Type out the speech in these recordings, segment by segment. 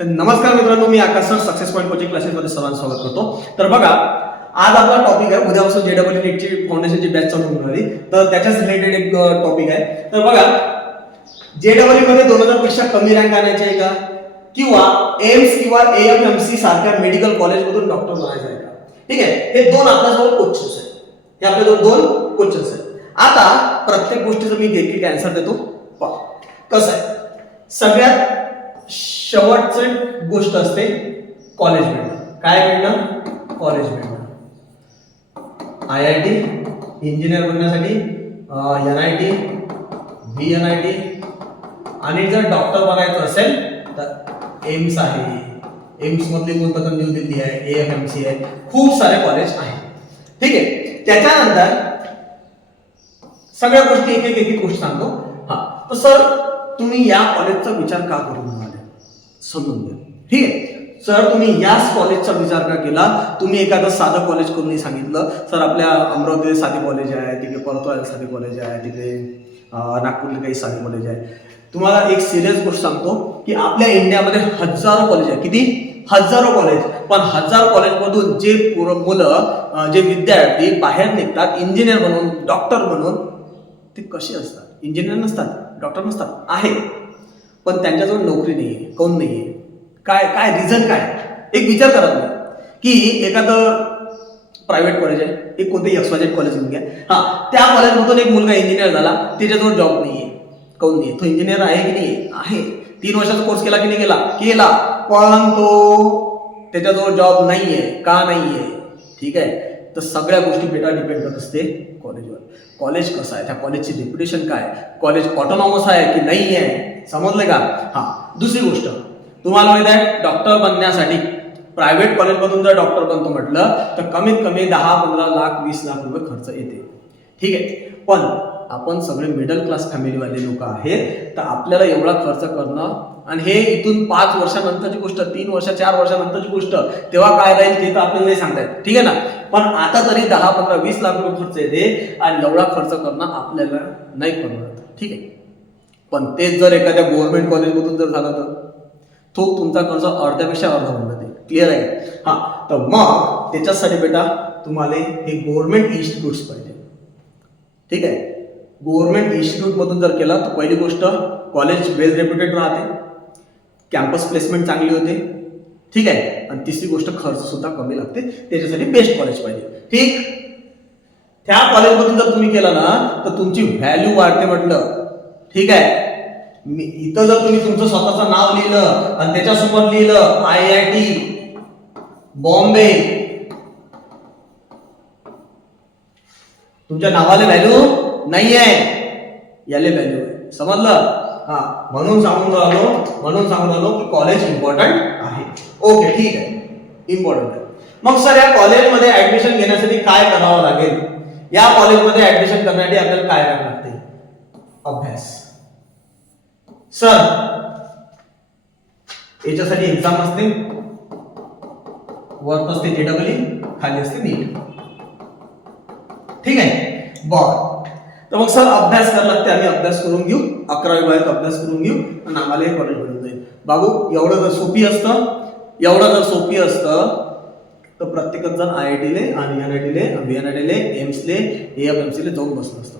नमस्कार मित्रांनो, मी आकाश sir success point coaching क्लासेसमध्ये सर्वांचं स्वागत करतो. तर बघा, आज आपला टॉपिक आहे उद्यापासून जेडब्ल्यू नीटची फाउंडेशनची बॅच चालू होणार आहे, तर त्याच्याच रिलेटेड एक टॉपिक आहे. तर बघा, जेडब्ल्यू मध्ये 2000 पेक्षा कमी रँक आणायचे आहे का, किंवा एम्स किंवा एएमएमसी सारख्या मेडिकल कॉलेजमधून डॉक्टर बनायचं आहे का? ठीक आहे, हे दोन आपल्यासमोर क्वेश्चन्स आहेत. हे आपले दोन क्वेश्चन्स आहेत. आता प्रत्येक गोष्टीचं मी एक आन्सर देतो. पहा कसं आहे. सगळ्यात शेवटची गोष्ट असते कॉलेज मिळणं. काय मिळणं? कॉलेज मिळणं. IIT इंजिनियर बनण्यासाठी, NIT, VNIT, आणि जर डॉक्टर बनायचं असेल तर एम्स आहे. एम्स मधली कोणतं तर न्यू दिल्ली आहे, AMMC आहे, खूप सारे कॉलेज आहेत. ठीक आहे. त्याच्यानंतर सगळ्या गोष्टी एक गोष्ट सांगतो. हा, तर सर तुम्ही या कॉलेजचा विचार का करून राहिले समजून घ्या. ठीक आहे सर, तुम्ही याच कॉलेजचा विचार का केला? तुम्ही एखादं साधं कॉलेज करून सांगितलं सर आपल्या अमरावतीत साधे कॉलेज आहे, तिकडे परतवाड्यात साधे कॉलेज आहे, तिकडे नागपूरला काही साधे कॉलेज आहे. तुम्हाला एक सिरियस गोष्ट सांगतो की आपल्या इंडियामध्ये हजारो कॉलेज आहे. किती? हजारो कॉलेज. पण हजार कॉलेजमधून जे मुलं, जे विद्यार्थी बाहेर निघतात इंजिनियर बनून, डॉक्टर बनून, ते कसे असतात? इंजिनियर नसतात, डॉक्टर नसतात, आहे पण त्यांच्याजवळ नोकरी नाहीये. कोण नाहीये? काय काय रिझन काय? एक विचार करा तुम्ही की एखादं प्रायव्हेट कॉलेज आहे, एक कोणतेही XYZ कॉलेज घेऊन घ्या. हा, त्या कॉलेजमधून एक मुलगा इंजिनियर झाला, त्याच्याजवळ जॉब नाहीये. कोण नाहीये? तो इंजिनियर आहे की नाही? आहे. 3 वर्षाचा कोर्स केला की नाही केला? केला, पण तो त्याच्याजवळ जॉब नाहीये. का नाहीये? ठीक आहे. तर सगळ्या गोष्टी बेटा डिपेंड करत असते कॉलेजवर. कॉलेज कसं आहे, त्या कॉलेजची रेप्युटेशन काय, कॉलेज ऑटोनॉमस आहे की नाही आहे, समजलं का? हा, दुसरी गोष्ट तुम्हाला माहित आहे, डॉक्टर बनण्यासाठी प्रायव्हेट कॉलेजमधून जर डॉक्टर बनतो म्हटलं तर कमीत कमी 10-15 लाख 20 लाख रुपये खर्च येते. ठीक आहे. पण आपण सगळे मिडल क्लास फॅमिलीवाले लोक आहेत, तर आपल्याला एवढा खर्च करणं, आणि हे इथून 5 वर्षानंतरची गोष्ट, 3 वर्ष 4 वर्षानंतरची गोष्ट, तेव्हा काय राहील ते तर आपल्याला नाही सांगता येत. ठीक आहे ना. पण आता तरी 10-15-20 लाख रुपये खर्च येते, आणि एवढा खर्च करणं आपल्याला नाही परवडत. ठीक आहे. पण तेच जर एखाद्या गव्हर्नमेंट कॉलेजमधून जर झालं तर तो तुमचा खर्च अर्ध्यापेक्षा अर्धा होऊन जाते. क्लिअर आहे? हा, तर मग त्याच्यासाठी बेटा तुम्हाला हे गव्हर्नमेंट इन्स्टिट्यूट्स पाहिजे. ठीक आहे. गव्हर्नमेंट इन्स्टिट्यूट मधून जर केला तर पहिली गोष्ट कॉलेज वेल रेप्युटेड राहते, कॅम्पस प्लेसमेंट चांगली होते. ठीक आहे. आणि तिसरी गोष्ट खर्च सुद्धा कमी लागते. त्याच्यासाठी बेस्ट कॉलेज पाहिजे. ठीक. त्या कॉलेजमधून जर तुम्ही केला ना तर तुमची व्हॅल्यू वाढते म्हटलं. ठीक आहे. इथं जर तुम्ही तुमचं स्वतःचं नाव लिहिलं आणि त्याच्यासमोर लिहिलं IIT बॉम्बे, तुमच्या नावाला व्हॅल्यू नाही आहे, याले व्हॅल्यू आहे. समजलं? हा, म्हणून सांगून राहिलो की कॉलेज इम्पॉर्टंट आहे. ओके, ठीक आहे, इम्पॉर्टंट आहे. मग सर या कॉलेजमध्ये ऍडमिशन घेण्यासाठी काय करावं लागेल? या कॉलेजमध्ये ऍडमिशन करण्यासाठी आपल्याला काय करावं लागते? अभ्यास. सर याच्यासाठी एक्झाम असते, वरत असते JEE, खाली असते नीट. ठीक आहे. बर, तर मग सर अभ्यास करायला लागते. आम्ही अभ्यास करून घेऊ, 11वी बाहेर अभ्यास करून घेऊ आणि आम्हाला हे कॉलेज मिळून जाईल. बाबू, एवढं जर सोपी असतं तर प्रत्येकच जण IIT आणि NIT, VNIT, एम्सले, AMMC जाऊन बसलं असतं.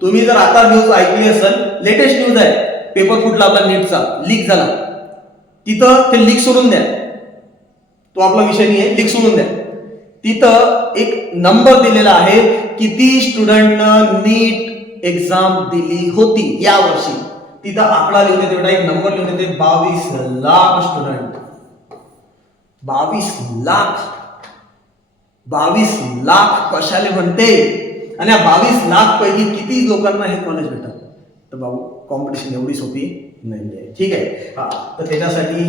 तुम्ही जर आता न्यूज ऐकली असेल, लेटेस्ट न्यूज आहे, पेपर फुटला आपला नीटचा, लीक झाला. तिथं ते लीक सोडून द्या, तो आपला विषय नाही आहे, लीक सोडून द्या. तिथं एक नंबर दिलेला आहे, किती स्टुडंटनं नीट एक्झाम दिली होती या वर्षी. तिथं आकडा लिहून देते बेटा, एक नंबर लिहून देते, 22 लाख स्टुडंट. 22 लाख. 22 लाख कशाले म्हणते? आणि या 22 लाख पैकी किती लोकांना हे कॉलेज भेटत? तर बाबू, कॉम्पिटिशन एवढी सोपी नाही आहे. ठीक आहे. हा, तर त्याच्यासाठी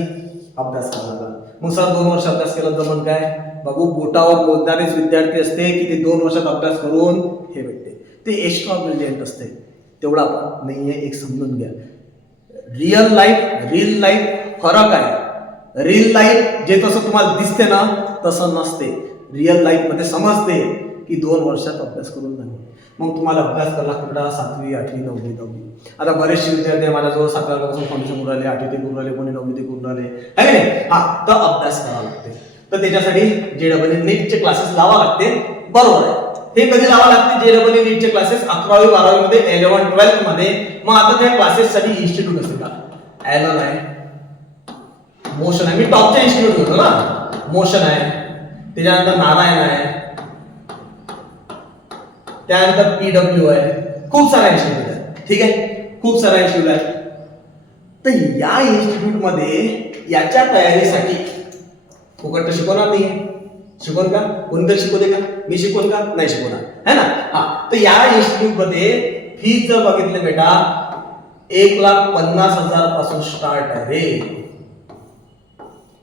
अभ्यास करावा लागला. मग सर 2 वर्ष अभ्यास केला तर मग काय? बाबू, बोटावर मोजणारेच विद्यार्थी असते की ते 2 वर्षात अभ्यास करून हे भेटते. ते एक्स्ट्रा ब्रिलियंट असते. तेवढा आपण नाहीये, एक समजून घ्या. रिअल लाईफ फरक आहे. रिअल लाईफ जे तसं तुम्हाला दिसते ना तसं नसते. रिअल लाईफ मध्ये समजते की 2 वर्षात अभ्यास करून नाही. मग तुम्हाला अभ्यास करायला लागतो बेटा 7वी 8वी 9वी 10वी. आता बरेचसे विद्यार्थी माझ्याजवळ 7व्या वर्गापासून फाउंडेशन करून राहिले, 8वी ते करून राहिले, कोणी 9वी ते करून राहिले, है की नाही? हा, तर अभ्यास करावा लागते. तर त्याच्यासाठी JEE नीटचे क्लासेस लावा लागते. बरोबर आहे. हे कधी लावा लागते JEE नीटचे क्लासेस? 11वी 12वी मध्ये, 11th 12th मध्ये. मग आता त्या क्लासेस साठी इन्स्टिट्यूट असते का? ॲलन आहे, मोशन आहे. मी टॉपच्या इन्स्टिट्यूट घेतो ना. मोशन आहे, त्याच्यानंतर नारायण आहे, त्यानंतर PW आहे, खूप साऱ्या इन्स्टिट्यूट आहेत. ठीक आहे, खूप साऱ्या इन्स्टिट्यूट आहेत. तर या इन्स्टिट्यूट मध्ये याच्या तयारीसाठी फुकट तर शिकवणार नाही. शिकवण का? कोणतरी शिकवते का? मी शिकवण का? नाही शिकवणार, है ना? हा, तर या इन्स्टिट्यूट मध्ये फीस जर बघितलं बेटा 1,50,000 पासून स्टार्ट आहे रे.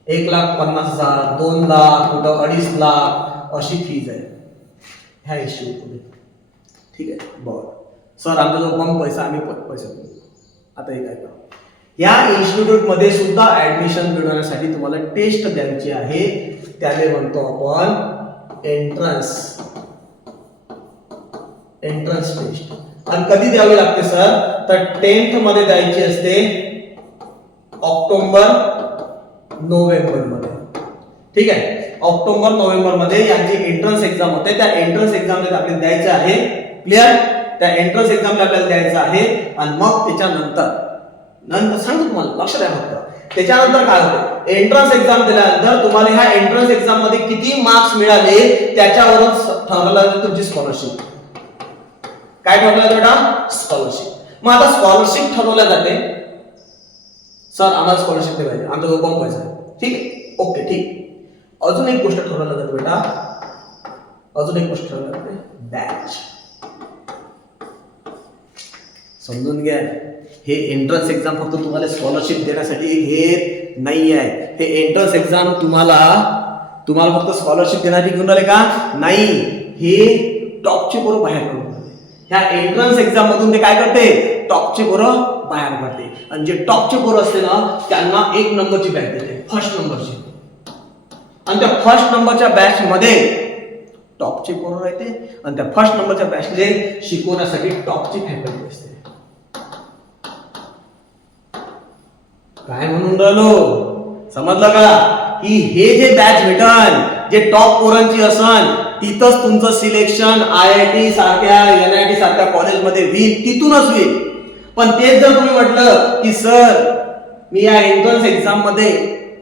1,50,000, 2 लाख, कुठं 2.5 लाख अशी फीज आहे ह्या इन्स्टिट्यूट मध्ये. ठीक आहे, बरं सर आमचा जो कम पैसा आम्ही पैसे देऊ. आता हे काय करा, या इन्स्टिट्यूट मध्ये सुद्धा ऍडमिशन मिळवण्यासाठी तुम्हाला टेस्ट द्यायची आहे. त्याला म्हणतो आपण एंट्रन्स टेस्ट. आणि कधी द्यावी लागते सर? तर 10th मध्ये द्यायची असते, ऑक्टोबर नोव्हेंबर मध्ये. ठीक आहे, ऑक्टोबर नोव्हेंबर मध्ये यांची एंट्रन्स एक्झाम होते. त्या एंट्रन्स एक्झाम आपल्याला द्यायचं आहे. क्लिअर? त्या एंट्रन्स एक्झाम आपल्याला द्यायचं आहे. आणि मग त्याच्यानंतर सांगतो तुम्हाला, लक्ष द्या फक्त. त्याच्यानंतर काय होतं? एंट्रन्स एक्झाम दिल्यानंतर तुम्हाला ह्या एंट्रन्स एक्झाम मध्ये किती मार्क्स मिळाले त्याच्यावरून ठरवलं जाते तुमची स्कॉलरशिप. काय ठरवलं जातं बेटा? स्कॉलरशिप. मग आता स्कॉलरशिप ठरवल्या जाते. सर आम्हाला स्कॉलरशिप नाही पाहिजे, आमचा जो कम पैसा आहे. ठीक आहे, ओके, ठीक. अजून एक गोष्ट ठरवल्या जाते बेटा, अजून एक गोष्ट ठरवल्या जाते, बॅच. समजून घ्या, हे एंट्रन्स एक्झाम फक्त तुम्हाला स्कॉलरशिप देण्यासाठी घेत नाही आहे. हे एंट्रन्स एक्झाम तुम्हाला फक्त स्कॉलरशिप देण्यासाठी घेऊन राहिले का? नाही, हे टॉपचे पोरं बाहेर काढून राहिले. ह्या एंट्रन्स एक्झाम मधून ते काय करते? टॉपचे पोरं बाहेर काढते. आणि जे टॉपचे पोरं असते ना त्यांना 1 नंबरची बॅच देते, फर्स्ट नंबरची. आणि त्या फर्स्ट नंबरच्या बॅच मध्ये टॉपचे पोरं राहते. आणि त्या फर्स्ट नंबरच्या बॅचले शिकवण्यासाठी टॉपची फॅकल्टी असते. काय म्हणून राहिलो? समजलं का? की हे जे बॅच भेटल, जे टॉप पोरांची असन, तिथंच तुमचं सिलेक्शन IIT सारख्या NIT सारख्या कॉलेजमध्ये होईल, तिथूनच होईल. पण तेच जर तुम्ही म्हटलं की सर मी या एंट्रन्स एक्झाम मध्ये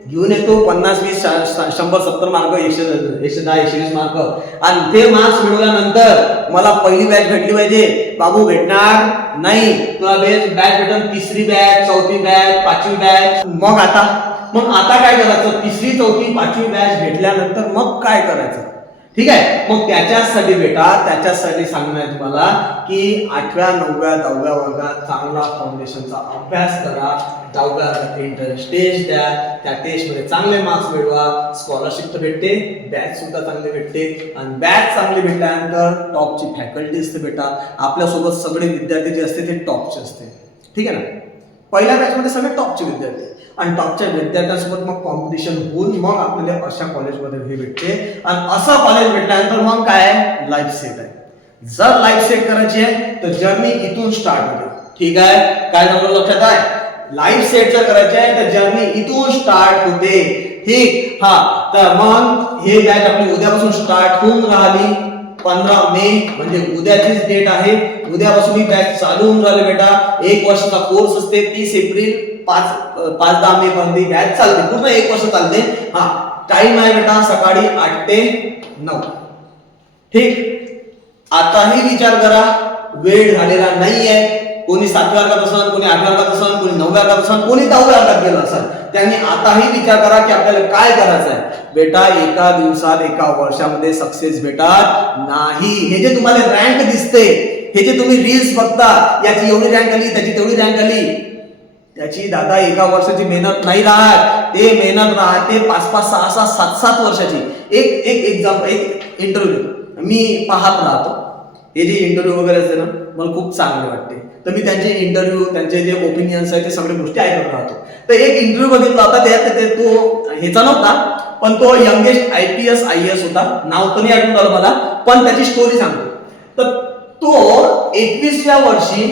घेऊन येतो 50, 20, 100, 70 मार्क, 110, 120 मार्क, आणि ते मार्क्स मिळवल्यानंतर मला पहिली बॅच भेटली पाहिजे, बाबू भेटणार नाही. तुला बॅच भेटल 3री बॅच, 4थी बॅच, 5वी बॅच. मग आता काय करायचं? 3री, 4थी, 5वी बॅच भेटल्यानंतर मग काय करायचं? ठीक आहे, मग त्याच्यासाठी सांगणं आहे तुम्हाला की 8व्या 9व्या 10व्या वर्गात चांगला फाउंडेशनचा अभ्यास करा. 10व्या एंट्रन्स टेस्ट द्या, त्या टेस्ट मध्ये चांगले मार्क्स मिळवा. स्कॉलरशिप तर भेटते, बॅच सुद्धा चांगली भेटते. आणि बॅच चांगली भेटल्यानंतर टॉपची फॅकल्टी असते बेटा. आपल्यासोबत सगळे विद्यार्थी जे असते ते टॉपचे असते. ठीक आहे ना? पहिल्या बॅच मध्ये सगळे टॉपचे विद्यार्थी, आणि टॉपच्या विद्यार्थ्यांसोबत मग कॉम्पिटिशन होऊन मग आपल्याला अशा कॉलेजमध्ये हे भेटते. आणि असं कॉलेज भेटल्यानंतर मग काय आहे? लाईफ सेट आहे. जर लाईफ सेट करायची आहे तर जर्नी इथून स्टार्ट होते. ठीक आहे, काय झालं लक्षात आहे? लाईफ सेट जर करायची आहे तर जर्नी इथून स्टार्ट होते. ठीक, हा, तर मग हे बॅच आपली उद्यापासून स्टार्ट होऊन राहिली. 15 मे म्हणजे उद्याचीच डेट आहे. उद्यापासून ही बॅच चालू होऊन राहिली बेटा. 1 वर्षाचा कोर्स असते. 30 एप्रिल 5-10 मे पर्यंत बॅच चालते, पूर्ण 1 वर्ष चालते. हा, टाइम आहे बेटा सकाळी 8 ते 9. ठीक, आताही विचार करा, वेळ झालेला नाहीये. कोणी 7व्या वर्गात असेल, कोणी 8व्या वर्गात असेल, कोणी 9व्या वर्गात असेल, कोणी 10व्या वर्गात गेलं असेल, त्यांनी आताही विचार करा की आपल्याला काय करायचं आहे. बेटा एका दिवसात, एका वर्षामध्ये सक्सेस भेटत नाही. हे जे तुम्हाला रँक दिसते, हे जे तुम्ही रील्स बघता, याची एवढी रँक आली, त्याची तेवढी रँक आली, त्याची दादा एका वर्षाची मेहनत नाही राहत. ते मेहनत राहते 5-5, 6-6, 7-7 वर्षाची. एक एक्झाम्पल, एक इंटरव्ह्यू मी पाहत राहतो. हे जे इंटरव्ह्यू वगैरे असते ना, मला खूप चांगले वाटते. तर मी त्यांचे इंटरव्ह्यू, त्यांचे जे ओपिनियन्स आहेत ते सगळे गोष्टी ऐकत राहतो. तर एक इंटरव्ह्यू बघितला होता, त्यात तो ह्याचा नव्हता, पण तो यंगेस्ट IPS IAS होता, नाव तर नाही आठवून आलं मला, पण त्याची स्टोरी सांगतो. तर तो 21व्या वर्षी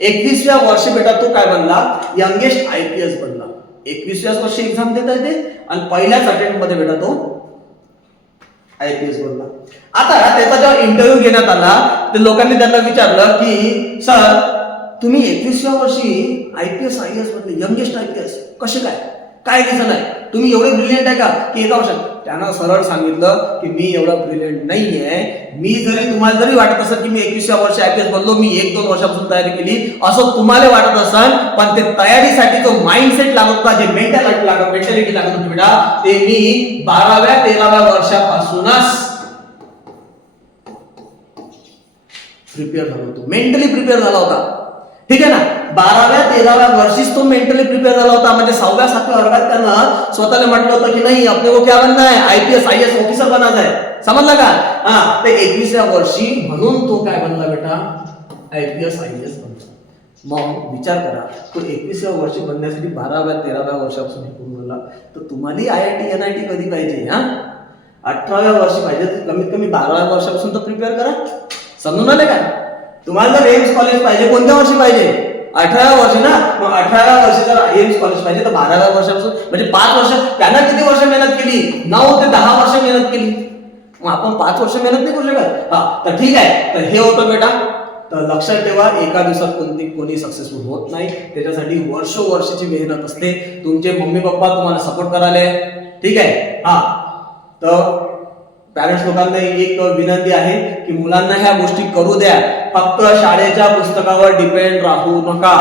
21व्या वर्षी बेटा तो काय बनला, यंगेस्ट IPS बनला. 21व्याच वर्षी एक्झाम देता येते आणि पहिल्याच अटेम्प्ट मध्ये बेटा तो IPS बनला. आता त्याचा जेव्हा इंटरव्ह्यू घेण्यात आला तर लोकांनी त्यांना विचारलं की सर तुम्ही 21व्या वर्षी IPS IAS बनले, यंगेस्ट IPS, कसे काय रिझन आहे, तुम्ही एवढे ब्रिलियंट आहे का की एका वर्षात? त्यानं सरळ सांगितलं की मी एवढा ब्रिलियंट नाहीये. मी जरी तुम्हाला जरी वाटत असेल की मी 21व्या वर्षी IPS बनलो, मी 1-2 वर्षापासून तयारी केली असं तुम्हाला वाटत असेल, पण ते तयारीसाठी जो माइंडसेट लागत होता, जे मेंटॅलिटी लागत होती बेटा, ते मी 12व्या-13व्या वर्षापासूनच प्रिपेअर झालो होतो, मेंटली प्रिपेअर झाला होता. ठीक आहे ना, 12व्या-13व्या वर्षीच तो मेंटली प्रिपेअर झाला होता. म्हणजे 6व्या-7व्या वर्गात त्यानं स्वतःला म्हटलं होतं की नाही अपने को क्या बनना है, IPS IAS ऑफिसर बनायचं आहे. समजलं का? ते 21व्या वर्षी म्हणून तो काय बनला बेटा, IPS IAS बनला. मग विचार करा, तो 21व्या वर्षी बनण्यासाठी 12व्या-13व्या वर्षापासून पूर्ण झाला, तर तुम्हाला IIT NIT कधी पाहिजे? 18व्या वर्षी पाहिजे, तर कमीत कमी 12व्या वर्षापासून तर प्रिपेअर करा. समजून आले का? तुम्हाला जर एम्स कॉलेज पाहिजे कोणत्या वर्षी पाहिजे? 18व्या वर्षी ना. मग 18व्या वर्षी जर एम्स कॉलेज पाहिजे तर 12व्या वर्षापासून, म्हणजे 5 वर्ष. त्यानं किती वर्ष मेहनत केली? 9 ते 10 वर्ष मेहनत केली. मग आपण 5 वर्ष मेहनत नाही करू शकत? तर ठीक आहे, तर हे होतं बेटा. तर लक्षात ठेवा, एका दिवसात कोणी सक्सेसफुल होत नाही, त्याच्यासाठी वर्षाची मेहनत असते. तुमचे मम्मी पप्पा तुम्हाला सपोर्ट करायला, ठीक आहे. तर पॅरेंट्स लोकांना एक विनंती आहे की मुलांना ह्या गोष्टी करू द्या. फक्त शाळेच्या पुस्तकावर डिपेंड राहू नका.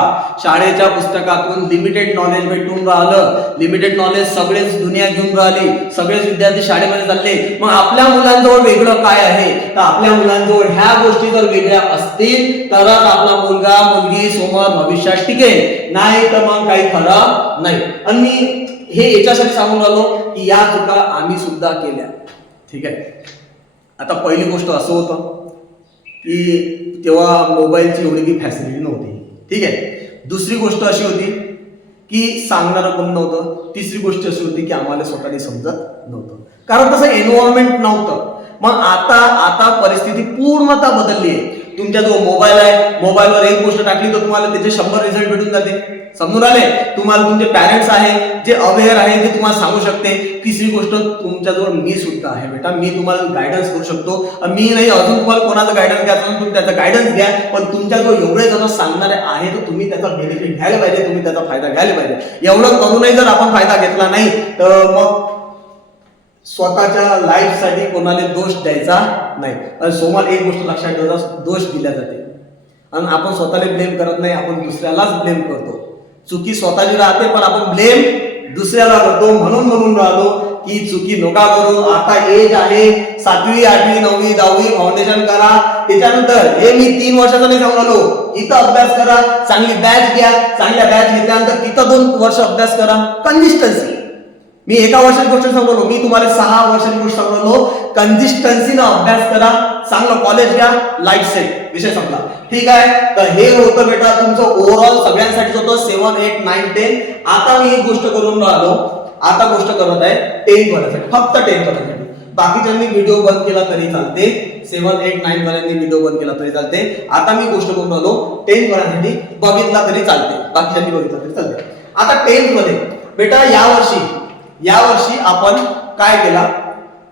शाळेच्या पुस्तकातून लिमिटेड नॉलेज भेटून राहिलं, लिमिटेड नॉलेज सगळेच दुनिया घेऊन राहिली, सगळेच विद्यार्थी शाळेमध्ये चालले. मग आपल्या मुलांजवळ वेगळं काय आहे? तर आपल्या मुलांजवळ ह्या गोष्टी जर वेगळ्या असतील तरच आपला मुलगा मुलगी समोर भविष्यात टिकेल, नाही तर मग काही खरं नाही. आणि मी हे याच्यासाठी सांगून राहिलो की या चुका आम्ही सुद्धा केल्या. ठीक आहे. आता पहिली गोष्ट असं होतं की तेव्हा मोबाईलची एवढी काही फॅसिलिटी नव्हती. ठीक आहे. दुसरी गोष्ट अशी होती की सांगणारं कोण नव्हतं. तिसरी गोष्ट अशी होती की आम्हाला स्वतःला समजत नव्हतं, कारण तसं एन्व्हायरमेंट नव्हतं. मग आता परिस्थिती पूर्णतः बदलली आहे. तुमच्या जो मोबाईल आहे, मोबाईलवर एक गोष्ट टाकली तर तुम्हाला त्याचे 100 रिझल्ट भेटून जाते. समजून आले? तुम्हाला तुमचे पॅरेंट्स आहे जे अवेअर आहे ते तुम्हाला सांगू शकते. तिसरी गोष्ट, तुमच्याजवळ मी सुद्धा आहे बेटा, मी तुम्हाला गायडन्स करू शकतो. मी नाही, अजून तुम्हाला कोणाचा गायडन्स घ्यायचा तुम्ही त्याचा गायडन्स घ्या, पण तुमच्याजवळ एवढे जण सांगणारे आहे तर तुम्ही त्याचा बेनिफिट घ्यायला पाहिजे, तुम्ही त्याचा फायदा घ्यायला पाहिजे. एवढं करूनही जर आपण फायदा घेतला नाही तर मग स्वतःच्या लाईफसाठी कोणाला दोष द्यायचा नाही. आणि सोमवार एक गोष्ट लक्षात ठेवायचा, दोष दिला जाते आणि आपण स्वतःला ब्लेम करत नाही, आपण दुसऱ्यालाच ब्लेम करतो. चुकी स्वतःची राहते पण आपण ब्लेम दुसऱ्याला करतो. म्हणून राहिलो की चुकी नका करू. आता एज आहे 7वी 8वी 9वी 10वी फाउंडेशन करा. त्याच्यानंतर हे मी 3 वर्षाचा नाही सांगून आलो, इथं अभ्यास करा, चांगली बॅच घ्या, चांगल्या बॅच घेतल्यानंतर तिथं 2 वर्ष अभ्यास करा. कंसिस्टन्सी, मी एका वर्षाची गोष्ट सांगलो, मी तुम्हाला 6 वर्षाची गोष्ट सांगलो. कंसिस्टन्सीनं अभ्यास करा, चांगलं कॉलेज घ्या, लाईफ सेट, विषय संपला. ठीक आहे. तर हे होतं बेटा तुमचं ओव्हरऑल सगळ्यांसाठी होतं 7, 8, 9, 10. आता मी एक गोष्ट करून राहिलो, आता गोष्ट करत आहे 10th वाल्यासाठी, फक्त 10th वाल्यासाठी. बाकीच्यांनी व्हिडिओ बंद केला तरी चालते, 7, 8, 9 वाल्यांनी व्हिडिओ बंद केला तरी चालते. आता मी गोष्ट करून राहिलो 10th वाल्यासाठी, बघितला तरी चालते, बाकीच्यांनी बघितला तरी चालते. आता 10th मध्ये बेटा यावर्षी आपण काय केला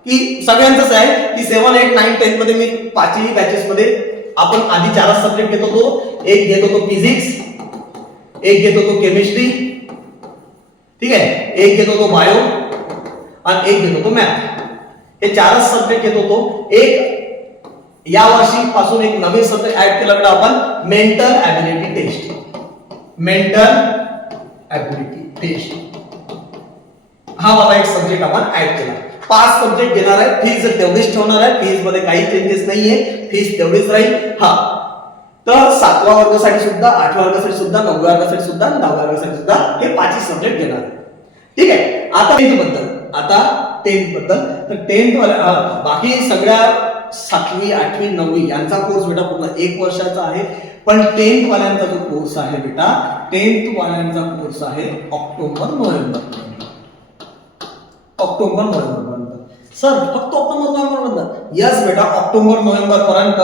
की सगळ्यांचंच आहे की 7, 8, 9, 10 मध्ये मी 5ही बॅचेस मध्ये आपण आधी 4 सब्जेक्ट घेत होतो. एक घेत होतो फिजिक्स, एक घेत होतो केमिस्ट्री, ठीक आहे, एक घेत होतो बायो आणि एक घेत होतो मॅथ. हे 4 सब्जेक्ट घेत होतो. एक या वर्षी पासून एक नवीन सब्जेक्ट ऍड केला बेटा आपण, mental ability test. Mental ability test हा वाला एक सब्जेक्ट आपण ऍड केला. 5 सब्जेक्ट घेणार आहे, फीज तेवढीच ठेवणार आहे, फीज मध्ये काही चेंजेस नाहीये, फीज तेवढीच राहील. तर 7व्या वर्गासाठी सुद्धा, 8व्या वर्गासाठी सुद्धा, 9व्या वर्गासाठी सुद्धा, 10व्या वर्गासाठी सुद्धा हे 5 सब्जेक्ट घेणार आहे. ठीक आहे. आता 10th बद्दल, तर 10th वाला बाकी सगळ्या 7वी 8वी 9वी यांचा कोर्स बेटा पूर्ण 1 वर्षाचा आहे. पण 10th वाल्यांचा जो कोर्स आहे बेटा, 10th वाल्यांचा कोर्स आहे ऑक्टोबर नोव्हेंबर पर्यंत. ऑक्टोबर नोव्हेंबर पर्यंत. सर फक्त ऑक्टोबर नोव्हेंबर पर्यंत? यस बेटा, ऑक्टोबर नोव्हेंबर पर्यंत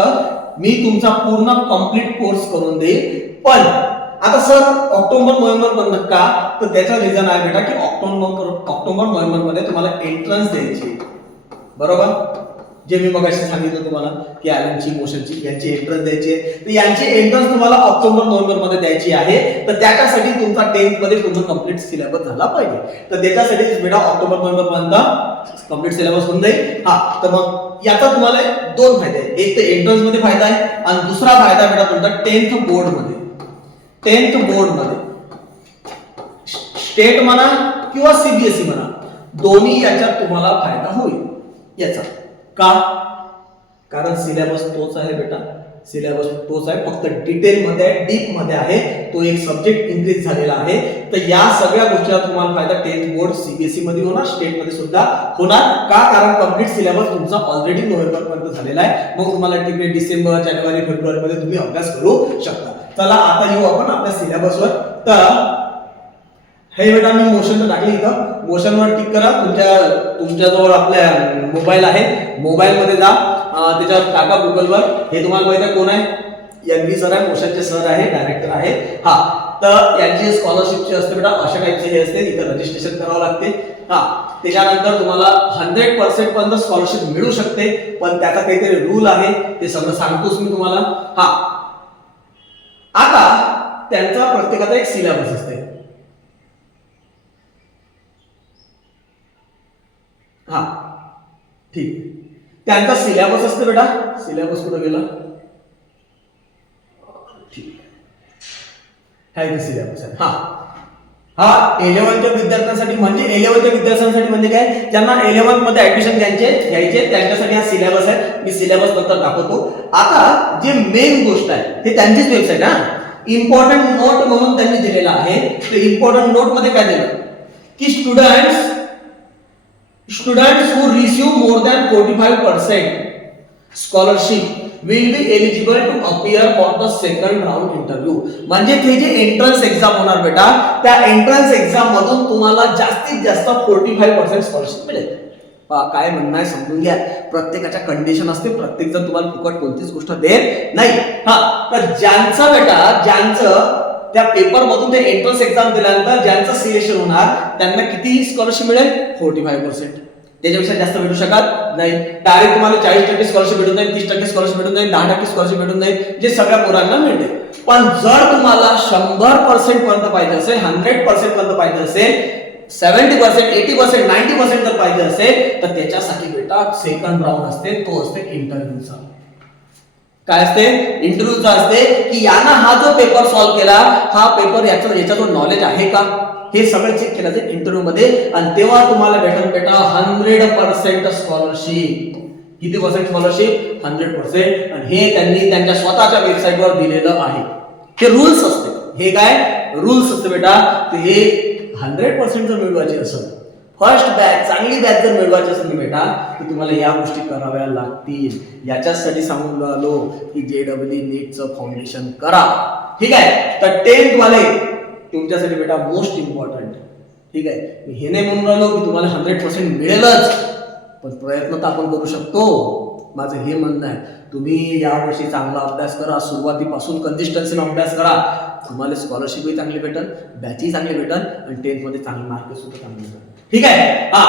मी तुमचा पूर्ण कंप्लीट कोर्स करून देईल. पण आता सर ऑक्टोबर नोव्हेंबर पर्यंत का? तर त्याचं रिझन आहे बेटा की ऑक्टोबर नोव्हेंबर मध्ये तुम्हाला एंट्रन्स द्यायची, बरोबर? जे मी मगाशी सांगितलं तुम्हाला की ॲलनची, मोशनची यांची एंट्रन्स द्यायची आहे. तर यांची एंट्रन्स तुम्हाला ऑक्टोबर नोव्हेंबर मध्ये द्यायची आहे. तर त्याच्यासाठी तुमचा 10th मध्ये पूर्ण कंप्लीट सिलेबस झाला पाहिजे. तर त्याच्यासाठी बेटा ऑक्टोबर नोव्हेंबर पर्यंत कंप्लीट सिलेबस होऊन जाईल. हा, तर मग याचा तुम्हाला दोन फायदे आहेत. एक तर एंट्रन्स मध्ये फायदा आहे आणि दुसरा फायदा बेटा तुमचा 10th बोर्ड मध्ये. 10th बोर्ड मध्ये स्टेट म्हणा किंवा सीबीएसई म्हणा, दोन्ही याच्यात तुम्हाला फायदा होईल याचा. का? कारण सिलेबस तोच आहे बेटा, सिलेबस तोच आहे, फक्त डिटेल मध्ये डीप मध्ये आहे. तो एक सब्जेक्ट इन्क्रीज झालेला आहे. तर या सगळ्या गोष्टीचा तुम्हाला फायदा 10th बोर्ड सीबीएसई मध्ये होणार, स्टेट मध्ये सुद्धा होणार. का? कारण कंप्लीट सिलेबस तुमचा ऑलरेडी नोव्हेंबर पर्यंत झालेला आहे. मग तुम्हाला ठीक आहे डिसेंबर, जानेवारी, फेब्रुवारी मध्ये तुम्ही अभ्यास करू शकता. चला आता येऊ आपण आपल्या सिलेबसवर. तर हे बेटा मी मोशन टाकले इथं, मोशनवर टिक करा. तुमच्याजवळ आपल्या मोबाईल आहे, मोबाईल मध्ये जा, त्याच्यावर टाका गुगलवर. हे तुम्हाला माहिती आहे कोण आहे? एनव्ही सर आहे, मोशनचे सर आहे, डायरेक्टर आहे. हा, तर यांची स्कॉलरशिपची असते बेटा, अशा टाईपचे हे असते. इथं रजिस्ट्रेशन करावं लागते. हा, त्याच्यानंतर तुम्हाला 100% पर्यंत स्कॉलरशिप मिळू शकते, पण त्याचा काहीतरी रूल आहे, ते सगळं सांगतोच मी तुम्हाला. हा, आता त्यांचा प्रत्येकाचा एक सिलेबस असते. हा, ठीक, त्यांचा सिलेबस असतो बेटा. सिलेबस कुठं गेला? ठीक, हा इथे सिलेबस आहे. हा 11च्या विद्यार्थ्यांसाठी म्हणजे 11च्या विद्यार्थ्यांसाठी म्हणजे काय? ज्यांना 11th मध्ये ऍडमिशन घ्यायचे त्यांच्यासाठी हा सिलेबस आहे. मी सिलेबस नंतर दाखवतो. आता जे मेन गोष्ट आहे ते त्यांचीच वेबसाईट आहे. इम्पॉर्टंट नोट म्हणून त्यांनी दिलेला आहे. तर इम्पॉर्टंट नोट मध्ये काय दिलं की students who receive more than 45% scholarship will be eligible to appear for the second round interview. म्हणजे ते जे एंट्रन्स एक्झाम होणार बेटा, त्या एंट्रन्स एक्झाम मधून तुम्हाला जास्तीत जास्त 45% स्कॉलरशिप मिळेल. काय म्हणणं आहे समजून घ्या. प्रत्येकाच्या कंडिशन असते, प्रत्येक जण तुम्हाला फुकट कोणतीच गोष्ट देत नाही. हा, तर ज्यांचं त्या पेपर मधून ते एंट्रन्स एक्झाम दिल्यानंतर ज्यांचं सिलेक्शन होणार त्यांना किती स्कॉलरशिप मिळेल? 45%. त्याच्यापेक्षा जास्त भेटू शकत नाही. डायरेक्ट तुम्हाला 40% स्कॉलरशिप भेटून जाईल, 30% स्कॉलरशिप भेटून जाईल, 10% स्कॉलरशिप भेटून जाईल, जे सगळ्या पोरांना मिळते. पण जर तुम्हाला 100% पर्यंत पाहिजे असेल, 100% पर्यंत पाहिजे असेल, 70%, 80%, 90% जर पाहिजे असेल, तर त्याच्यासाठी बेटा सेकंड राऊंड असते, तो असते इंटरव्ह्यूचा. काय असते? इंटरव्ह्यूचा असते की यानं हा जो पेपर सॉल्व्ह केला, हा पेपर याचा नॉलेज आहे का, हे सगळं चेक केलं जाईल इंटरव्ह्यू मध्ये. आणि तेव्हा तुम्हाला भेटेल बेटा 100% स्कॉलरशिप. किती पर्सेंट स्कॉलरशिप? 100%. आणि हे त्यांनी त्यांच्या स्वतःच्या वेबसाईटवर दिलेलं आहे. हे रूल्स असते. हे काय रूल्स असते बेटा? ते हे 100% जर मिळवायचे असेल, फर्स्ट बॅच, चांगली बॅच जर मिळवायची असेल बेटा, तर तुम्हाला या गोष्टी कराव्या लागतील. याच्यासाठी सांगून आलो की JEE नीटचं फाउंडेशन करा. ठीक आहे. तर 10th वाले तुमच्यासाठी बेटा मोस्ट इम्पॉर्टंट. ठीक आहे. मी हे नाही म्हणून राहिलो की तुम्हाला 100% मिळेलच, पण प्रयत्न तर आपण करू शकतो. माझं हे म्हणणं आहे, तुम्ही यावर्षी चांगला अभ्यास करा, सुरुवातीपासून कन्सिस्टन्सीने अभ्यास करा, तुम्हाला स्कॉलरशिपही चांगली भेटेल, बॅचही चांगली भेटेल आणि 10th मध्ये चांगले मार्क सुद्धा चांगले भेटेल. ठीक आहे. हा,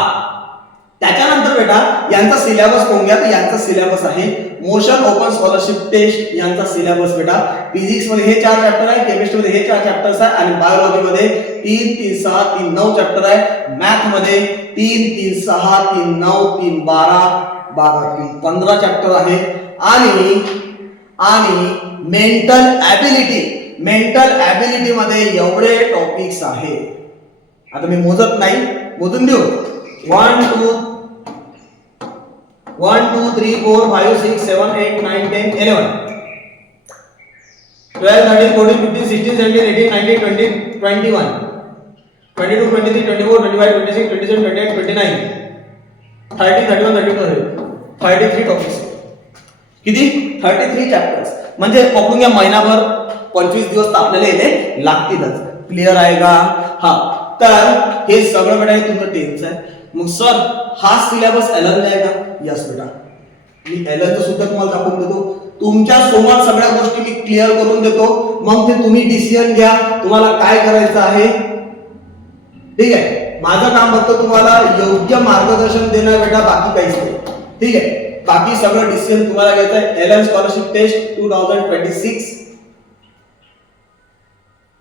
त्याच्यानंतर बेटा यांचा सिलेबस कोण घ्या. तर यांचा सिलेबस आहे मोशन ओपन स्कॉलरशिप टेस्ट. यांचा सिलेबस बेटा फिजिक्स मध्ये हे 4 चॅप्टर आहे, केमिस्ट्री मध्ये हे 4 चॅप्टर्स आहे, आणि बायोलॉजी मध्ये 3, 3, 6, 3, 9 चॅप्टर आहे. मॅथ मध्ये 3, 3, 6, 3, 9, 3, 12, 12, 3, 15 चॅप्टर आहे. आणि मेंटल ॲबिलिटी मध्ये एवढे टॉपिक्स आहे. आता मी मोजत नाही, मोजून देऊ. 1, 2, 3, 4, 5, 6, 7, 8, 9, 10, 11, 12, 13, 14, 15, 16, 17, 18, 19, 20, 21, 22, 23, 24, 25, 26, 27, 28, 29, 30, 31, 32, 33 टॉपिक्स. किती? 33 चॅप्टर्स. म्हणजे पकडून घ्या महिनाभर 25 दिवस तर आपल्याला येणे लागतीलच. क्लिअर आहे का? हा, तर हे सगळं बेटा हे तुमचं 10th आहे. मग सर हा सिलेबस एलन आहे का? यस बेटा, मी एलनचं सुद्धा तुम्हाला दाखवून देतो. तुमच्या समोर सगळ्या गोष्टी मी क्लिअर करून देतो. मग ते तुम्ही डिसिजन घ्या तुम्हाला काय करायचं आहे. ठीक आहे, माझं काम फक्त तुम्हाला योग्य मार्गदर्शन देणं बेटा, बाकी काहीच नाही. ठीक आहे, बाकी सगळं डिसिजन तुम्हाला घ्यायचं आहे. एलन स्कॉलरशिप टेस्ट 2026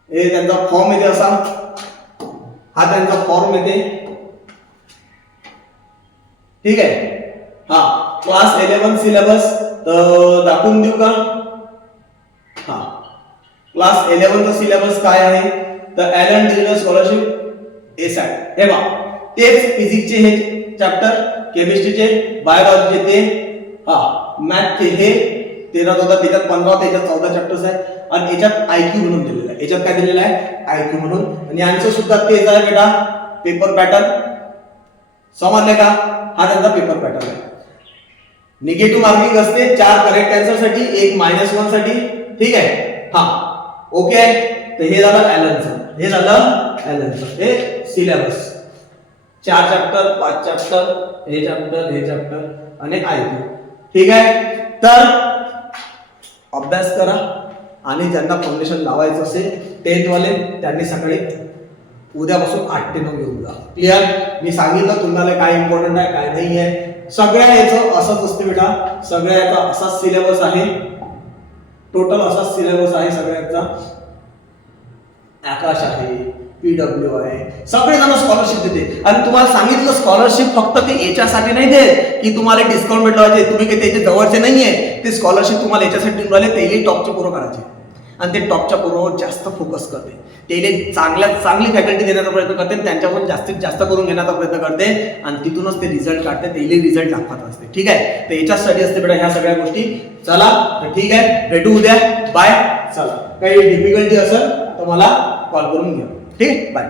हे त्यांचा फॉर्म येते असा, हा त्यांचा फॉर्म येते. ठीक आहे, हा क्लास 11 सिलेबस तर दाखवून देऊ का? हा, क्लास 11 चा सिलेबस काय आहे तर एलन डिजिटल स्कॉलरशिप एसॅट. हे बघा, तेच फिजिक्सचे हे चॅप्टर, केमिस्ट्रीचे, बायोलॉजीचे ते, हा मॅथचे हे 13 होता, त्याच्यात 15 होता, त्याच्यात 14 चॅप्टर्स आहेत. आणि याच्यात आयक्यू म्हणून दिलेलं आहे. याच्यात काय दिलेलं आहे? आयक्यू म्हणून. आणि यांचं सुद्धा तेच आहे बेटा, पेपर पॅटर्न. समजले का? हा त्यांचा पेपर पॅटर्न आहे. निगेटिव्ह मार्किंग असते 4 करेक्ट आन्सर साठी, 1 -1 साठी. ठीक आहे, हा ओके आहे. तर हे झालं एलनचं, हे झालं एलनचं हे सिलेबस. 4 चॅप्टर, 5 चॅप्टर, हे चॅप्टर, हे चॅप्टर आणि आयक्यू. ठीक आहे, तर अभ्यास करा. आणि ज्यांना फाउंडेशन लावायचं असेल 10th वाले त्यांनी सकाळी उद्यापासून 8 ते 9 घेऊन जा. क्लिअर? मी सांगितलं तुम्हाला काय इम्पॉर्टंट आहे काय नाही आहे. सगळ्या याचं असंच असते बेटा, सगळ्या याचा असाच सिलेबस आहे, टोटल असाच सिलेबस आहे सगळ्याचा. आकाश आहे, पीडब्ल्यू आहे, सगळे जण स्कॉलरशिप देते. आणि तुम्हाला सांगितलं स्कॉलरशिप फक्त ते याच्यासाठी नाही देत की तुम्हाला डिस्काउंट भेटला पाहिजे, तुम्ही काही त्याचे जवळचे नाहीये. ते स्कॉलरशिप तुम्हाला याच्यासाठी मिळाले, तेही टॉपचे पोरं करायचे. आणि ते टॉपच्या पोरावर जास्त फोकस करते, ते चांगल्यात चांगली फॅकल्टी देण्याचा प्रयत्न करते, त्यांच्याकडून जास्तीत जास्त करून घेण्याचा प्रयत्न करते. आणि तिथूनच ते रिझल्ट काढते, तेही रिझल्ट दाखवत असते. ठीक आहे, तर याच्यासाठी असते बेटा ह्या सगळ्या गोष्टी. चला तर ठीक आहे, भेटू उद्या. बाय. चला, काही डिफिकल्टी असेल तर मला कॉल करून घ्या. ठीक आहे, बाय.